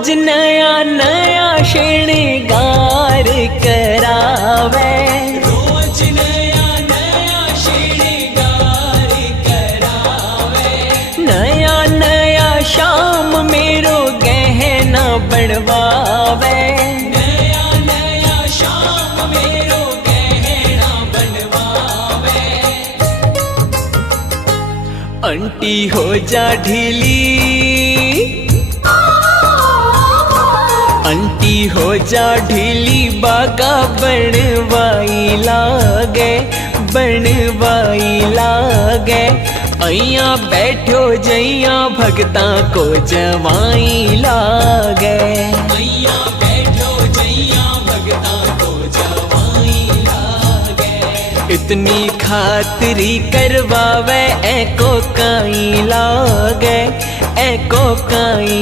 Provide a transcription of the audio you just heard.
रोज नया नया श्रृंगार करावे, रोज नया नया श्रृंगार करावे, नया नया शाम मेरो गहना बनवावे, नया नया शाम मेरो गहना बनवावे। आंटी हो जा ढीली, आंटी हो जा ढीली, बागा बनवाई लागे, बनवाई लागे। अइया बैठो जइया भगता को जवाई लागे, मैया बैठो जैया भगता को जवाई लागे। इतनी खातरी करवावे, ए को काई लागे, ए को काई